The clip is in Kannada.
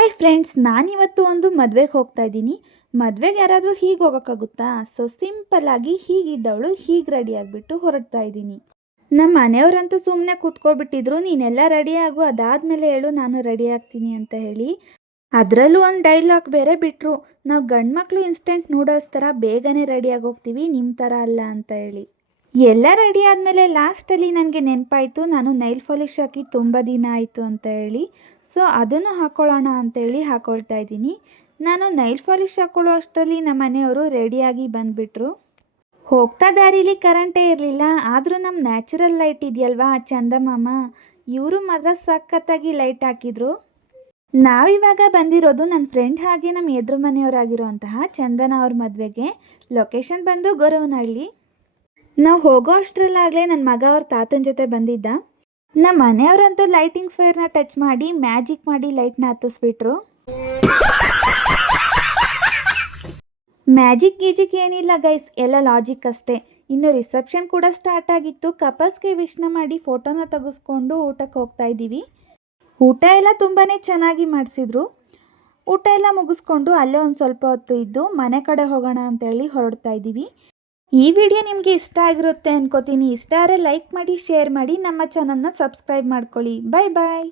ಹಾಯ್ ಫ್ರೆಂಡ್ಸ್, ನಾನಿವತ್ತು ಒಂದು ಮದುವೆಗೆ ಹೋಗ್ತಾ ಇದ್ದೀನಿ. ಮದುವೆಗೆ ಯಾರಾದರೂ ಹೀಗೆ ಹೋಗೋಕ್ಕಾಗುತ್ತಾ? ಸೊ ಸಿಂಪಲ್ಲಾಗಿ ಹೀಗಿದ್ದವಳು ಹೀಗೆ ರೆಡಿ ಆಗಿಬಿಟ್ಟು ಹೊರಡ್ತಾ ಇದ್ದೀನಿ. ನಮ್ಮ ಮನೆಯವರಂತೂ ಸುಮ್ಮನೆ ಕೂತ್ಕೊಬಿಟ್ಟಿದ್ರು, ನೀನೆಲ್ಲ ರೆಡಿ ಆಗು, ಅದಾದಮೇಲೆ ಹೇಳು ನಾನು ರೆಡಿ ಆಗ್ತೀನಿ ಅಂತ ಹೇಳಿ. ಅದರಲ್ಲೂ ಒಂದು ಡೈಲಾಗ್ ಬೇರೆ ಬಿಟ್ಟರು, ನಾವು ಗಂಡು ಮಕ್ಕಳು ಇನ್ಸ್ಟೆಂಟ್ ನೂಡಲ್ಸ್ ಥರ ಬೇಗನೆ ರೆಡಿಯಾಗಿ ಹೋಗ್ತೀವಿ, ನಿಮ್ಮ ಥರ ಅಲ್ಲ ಅಂತ ಹೇಳಿ. ಎಲ್ಲ ರೆಡಿ ಆದಮೇಲೆ ಲಾಸ್ಟಲ್ಲಿ ನನಗೆ ನೆನಪಾಯಿತು, ನಾನು ನೈಲ್ ಪಾಲಿಶ್ ಹಾಕಿ ತುಂಬ ದಿನ ಆಯಿತು ಅಂತ ಹೇಳಿ. ಸೊ ಅದನ್ನು ಹಾಕ್ಕೊಳ್ಳೋಣ ಅಂತೇಳಿ ಹಾಕ್ಕೊಳ್ತಾ ಇದ್ದೀನಿ. ನಾನು ನೈಲ್ ಪಾಲಿಶ್ ಹಾಕ್ಕೊಳ್ಳೋ ಅಷ್ಟರಲ್ಲಿ ನಮ್ಮ ಮನೆಯವರು ರೆಡಿಯಾಗಿ ಬಂದುಬಿಟ್ರು. ಹೋಗ್ತಾ ದಾರಿಲಿ ಕರೆಂಟೇ ಇರಲಿಲ್ಲ, ಆದರೂ ನಮ್ಮ ನ್ಯಾಚುರಲ್ ಲೈಟ್ ಇದೆಯಲ್ವಾ ಚಂದಮಾಮ, ಇವರು ಮಾತ್ರ ಸಖತ್ತಾಗಿ ಲೈಟ್ ಹಾಕಿದ್ರು. ನಾವಿವಾಗ ಬಂದಿರೋದು ನನ್ನ ಫ್ರೆಂಡ್ ಹಾಗೆ ನಮ್ಮ ಎದುರು ಮನೆಯವರಾಗಿರುವಂತಹ ಚಂದನ ಅವ್ರ ಮದುವೆಗೆ. ಲೊಕೇಶನ್ ಬಂದು ಗೊರವನಹಳ್ಳಿ. ನಾವು ಹೋಗೋ ಅಷ್ಟರಲ್ಲಾಗಲೇ ನನ್ನ ಮಗ ಅವ್ರ ತಾತನ ಜೊತೆ ಬಂದಿದ್ದ. ನಮ್ಮ ಮನೆಯವರಂತೂ ಲೈಟಿಂಗ್ಸ್ ವೈರ್ನ ಟಚ್ ಮಾಡಿ ಮ್ಯಾಜಿಕ್ ಮಾಡಿ ಲೈಟ್ನ ಹತ್ತಿಸ್ಬಿಟ್ರು. ಮ್ಯಾಜಿಕ್ ಗೀಜಿಕ್ ಏನಿಲ್ಲ ಗೈಸ್, ಎಲ್ಲ ಲಾಜಿಕ್ ಅಷ್ಟೇ. ಇನ್ನು ರಿಸೆಪ್ಷನ್ ಕೂಡ ಸ್ಟಾರ್ಟ್ ಆಗಿತ್ತು. ಕಪಲ್ಸ್ಗೆ ವಿಶ್ನ ಮಾಡಿ ಫೋಟೋನ ತೆಗೆಸ್ಕೊಂಡು ಊಟಕ್ಕೆ ಹೋಗ್ತಾ ಇದ್ದೀವಿ. ಊಟ ಎಲ್ಲ ತುಂಬಾ ಚೆನ್ನಾಗಿ ಮಾಡಿಸಿದ್ರು. ಊಟ ಎಲ್ಲ ಮುಗಿಸ್ಕೊಂಡು ಅಲ್ಲೇ ಒಂದು ಸ್ವಲ್ಪ ಹೊತ್ತು ಇದ್ದು ಮನೆ ಕಡೆ ಹೋಗೋಣ ಅಂತೇಳಿ ಹೊರಡ್ತಾ ಇದ್ದೀವಿ. ಈ ವಿಡಿಯೋ ನಿಮಗೆ ಇಷ್ಟ ಆಗಿರುತ್ತೆ ಅನ್ಕೋತೀನಿ. ಇಷ್ಟ ಆದರೆ ಲೈಕ್ ಮಾಡಿ, ಶೇರ್ ಮಾಡಿ, ನಮ್ಮ ಚಾನಲ್ನ ಸಬ್ಸ್ಕ್ರೈಬ್ ಮಾಡ್ಕೊಳ್ಳಿ. ಬಾಯ್ ಬಾಯ್.